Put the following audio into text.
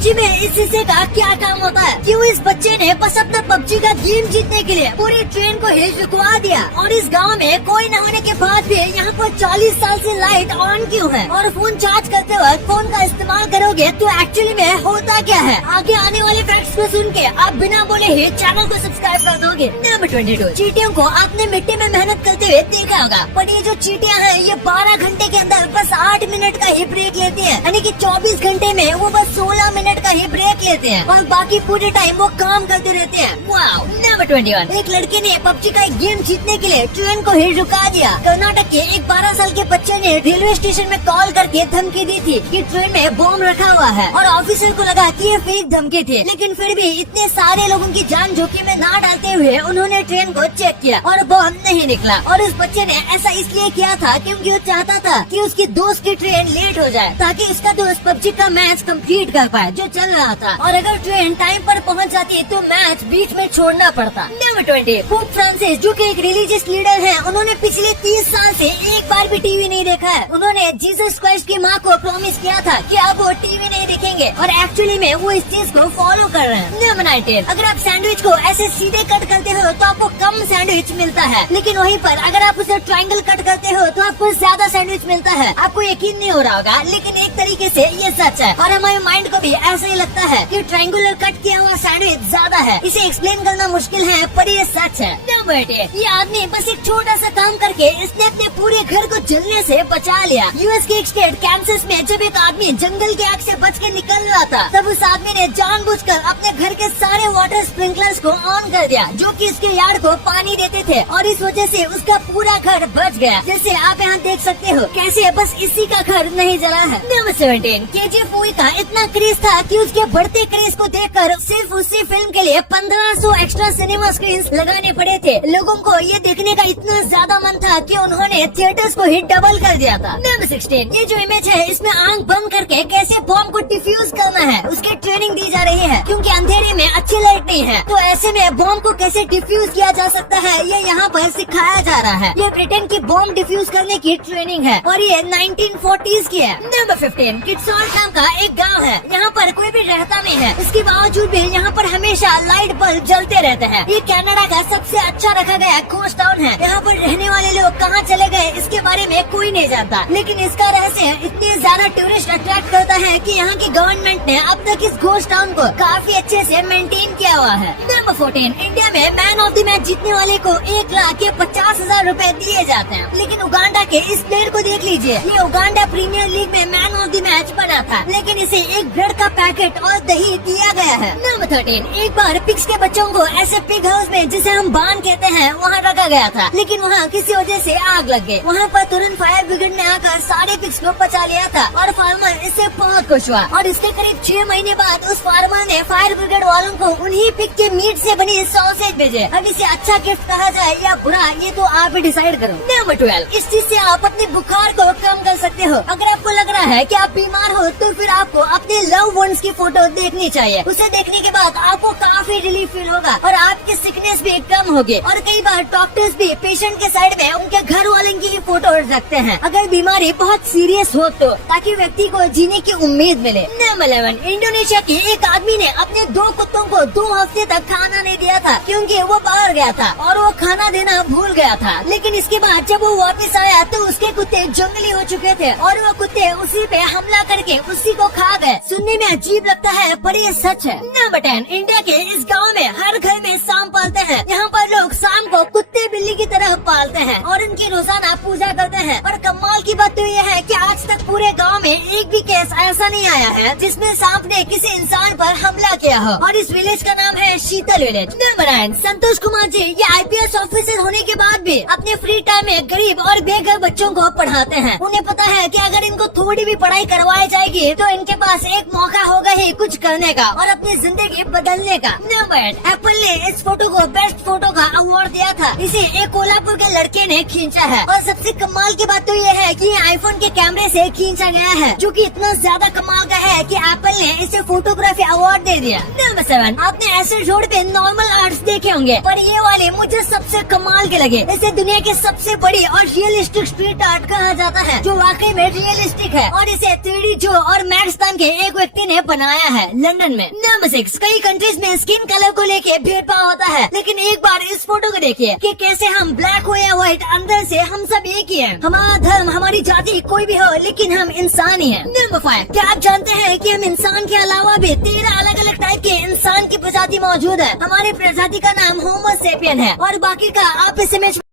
PUBG में इस हिस्से का क्या काम होता है, क्यों इस बच्चे ने बस अपना पबजी का गेम जीतने के लिए पूरी ट्रेन को ही रुकवा दिया, और इस गांव में कोई न होने के बाद भी यहाँ पर 40 साल से लाइट ऑन क्यों है, और फोन चार्ज करते वक्त फोन का इस्तेमाल करोगे तो एक्चुअली में होता क्या है। आगे आने वाले फैक्ट्स को सुन के आप बिना बोले ही चैनल को सब्सक्राइब कर दोगे। नंबर 22, चींटियों को आपने मिट्टी में मेहनत करते हुए देखा होगा, पर ये जो चींटियां हैं ये 12 घंटे के अंदर बस 8 मिनट का ही ब्रेक लेती हैं, यानी कि 24 घंटे में वो बस 16 मिनट का ही ब्रेक लेते हैं और बाकी पूरे टाइम वो काम करते रहते हैं। वाओ। नंबर 21, एक लड़के ने पबजी का एक गेम जीतने के लिए ट्रेन को ही रुका दिया। कर्नाटक के एक 12 साल के बच्चे ने रेलवे स्टेशन में कॉल करके धमकी दी थी कि ट्रेन में बॉम्ब रखा हुआ है, और ऑफिसर को लगा कि ये फेक धमकी थी, लेकिन फिर भी इतने सारे लोगों की जान जोखिम में ना डालते हुए उन्होंने ट्रेन को चेक किया और बॉम्ब नहीं निकला। और उस बच्चे ने ऐसा इसलिए किया था क्योंकि वो चाहता था कि उसकी दोस्त की ट्रेन लेट हो जाए, ताकि उसका दोस्त पबजी का मैच कंप्लीट कर पाए जो चल रहा था, और अगर ट्रेन टाइम पर पहुंच जाती तो मैच बीच में छोड़ना पड़ता। नंबर 20, पोप फ्रांसिस जो कि एक रिलीजियस लीडर हैं, उन्होंने पिछले 30 साल से एक बार भी टीवी नहीं देखा है। उन्होंने जीसस क्राइस्ट की माँ को प्रॉमिस किया था कि अब वो टीवी नहीं देखेंगे, और एक्चुअली में वो इस चीज को फॉलो कर रहे हैं। नंबर 19, अगर आप सैंडविच को ऐसे सीधे कट करते हो तो आपको कम सैंडविच मिलता है, लेकिन वहीं पर अगर आप उसे ट्रायंगल कट करते हो तो आपको ज्यादा सैंडविच मिलता है। आपको यकीन नहीं हो रहा होगा, लेकिन एक तरीके से ये सच है, और हमारे माइंड को भी ऐसा ही लगता है कि ट्रायंगुलर कट किया हुआ सैंडविच ज्यादा है। इसे एक्सप्लेन करना मुश्किल है, पर ये सच है। नंबर 8, ये आदमी बस एक छोटा सा काम करके इसने अपने पूरे घर को जलने से बचा लिया। यूएस के एक स्टेट कैंसस में जब एक आदमी जंगल की आग से बच के निकल रहा था, तब उस आदमी ने जानबूझकर अपने घर के सारे वाटर स्प्रिंकलर्स को ऑन कर दिया, जो कि उसके यार्ड को पानी देते थे, और इस वजह से उसका पूरा घर बच गया। जैसे आप यहाँ देख सकते हो कैसे बस इसी का घर नहीं जला है। नंबर 17, KGF मूवी का इतना क्रेज था कि उसके बढ़ते क्रेज को देखकर सिर्फ उसी फिल्म के लिए 1500 एक्स्ट्रा सिनेमा स्क्रीन लगाने पड़े थे। लोगों को ये देखने का इतना ज्यादा मन था कि उन्होंने थिएटर्स को ही डबल कर दिया था। नंबर 16, ये जो इमेज है इसमें आंख बंद करके कैसे बॉम्ब को डिफ्यूज करना है उसकी ट्रेनिंग दी जा रही है, क्योंकि अंधेरे में अच्छी लाइट नहीं है, तो ऐसे में बॉम्ब को कैसे डिफ्यूज किया जा सकता है ये यहाँ पर सिखाया जा रहा है। ये ब्रिटेन की बॉम्ब डिफ्यूज करने की ट्रेनिंग है, और ये 1940s की है। नंबर 15, किट्सॉल्ट नाम का एक गाँव है, यहाँ पर कोई भी रहता नहीं है, इसके बावजूद भी यहाँ पर हमेशा लाइट बल्ब जलते रहते हैं। ये कनाडा का सबसे अच्छा रखा गया घोस्ट टाउन है। यहाँ पर रहने वाले लोग कहाँ चले गए इसके बारे में कोई नहीं जानता, लेकिन इसका रहस्य इतने ज्यादा टूरिस्ट अट्रैक्ट करता है कि यहाँ की गवर्नमेंट ने अब तक इस घोस्ट टाउन को काफी अच्छे से मेंटेन किया हुआ है। नंबर 14, इंडिया में मैन ऑफ द मैच जीतने वाले को 1,50,000 रूपए दिए जाते हैं, लेकिन उगांडा के इस प्लेयर को देख लीजिए, ये उगांडा प्रीमियर लीग में मैन ऑफ द मैच बना था, लेकिन इसे एक ब्रेड का पैकेट और दही दिया गया है। नंबर 13, एक बार पिग्स के बच्चों को ऐसे पिग हाउस में, जिसे हम बान कहते हैं, वहाँ रखा गया था, लेकिन वहाँ किसी वजह से आग लग गई। वहाँ पर तुरंत फायर ब्रिगेड ने आकर सारे पिग्स को बचा लिया था, और फार्मर इससे बहुत खुश हुआ, और इसके करीब 6 महीने बाद उस फार्मर ने फायर ब्रिगेड वालों को उन्हीं पिग के मीट से बनी सॉसेज भेजे। अब इसे अच्छा गिफ्ट कहा जाए या बुरा, ये तो आप ही डिसाइड करो। नंबर 12, इस चीज से आप अपने बुखार को कम कर सकते हो। अगर आपको लग रहा है कि आप बीमार हो तो फिर आपको अपने लव वंस की फोटो देखनी चाहिए। उसे देखने के बाद आपको काफी रिलीफ फील होगा, और आपकी सिकनेस भी कम होगी। और कई बार डॉक्टर्स भी पेशेंट के साइड में उनके घर वालों की फोटो रखते हैं अगर बीमारी बहुत सीरियस हो तो, ताकि व्यक्ति को जीने की उम्मीद मिले। नंबर 11, इंडोनेशिया के एक आदमी ने अपने 2 कुत्तों को 2 हफ्ते तक खाना नहीं दिया था, क्योंकि वो बाहर गया था और वो खाना देना भूल गया था। लेकिन इसके बाद जब वो वापस आया तो उसके कुत्ते जंगली हो चुके थे, और वो कुत्ते उसी पे हमला करके उसी को खा गए। सुनने में अजीब लगता है, पर ये सच है। नंबर 10, इंडिया के इस गाँव में हर घर में सांप पालते हैं। यहाँ पर लोग सांप को कुत्ते बिल्ली की तरह पालते हैं, और इनकी रोजाना पूजा करते हैं। और कमाल की बात तो ये है कि आज तक पूरे गांव में एक भी केस ऐसा नहीं आया है जिसमें सांप ने किसी इंसान पर हमला किया हो, और इस विलेज का नाम है शीतल विलेज। नंबर 9, संतोष कुमार जी ये IPS ऑफिसर होने के बाद भी अपने फ्री टाइम में गरीब और बेघर बच्चों को पढ़ाते हैं। उन्हें पता है कि अगर इनको थोड़ी भी पढ़ाई करवाई जाएगी तो इनके पास एक मौका होगा ही कुछ करने का और अपनी जिंदगी बदलने का। नंबर 8, एप्पल ने इस फोटो को बेस्ट फोटो का अवार्ड दिया था। इसे एक कोल्हापुर के लड़के ने खींचा है। और सबसे कमाल की बात तो ये है कि ये आईफोन के कैमरे से खींचा गया है, जो कि इतना ज्यादा कमाल का है कि एप्पल ने इसे फोटोग्राफी अवार्ड दे दिया। नंबर 7, आपने ऐसे रोड पे नॉर्मल आर्ट्स देखे होंगे, पर ये वाले मुझे सबसे कमाल के लगे। इसे दुनिया की सबसे बड़ी और रियलिस्टिक स्ट्रीट आर्ट कहा जाता है, जो वाकई में रियलिस्टिक है। और इसे 3D जो और मैक्सतान के एक व्यक्ति ने बनाया है लंदन में। नंबर 6, कई कंट्रीज में स्किन कलर को लेके भेदभाव होता है, लेकिन एक बार इस फोटो को देखिए कि कैसे हम ब्लैक हो या व्हाइट, अंदर से हम सब एक ही हैं। हमारा धर्म, हमारी जाति कोई भी हो, लेकिन हम इंसान ही हैं। नंबर 5, क्या आप जानते हैं कि हम इंसान के अलावा भी 13 अलग अलग टाइप के इंसान की प्रजाति मौजूद है। हमारी प्रजाति का नाम होमो सेपियन है और बाकी का आप इस इमेज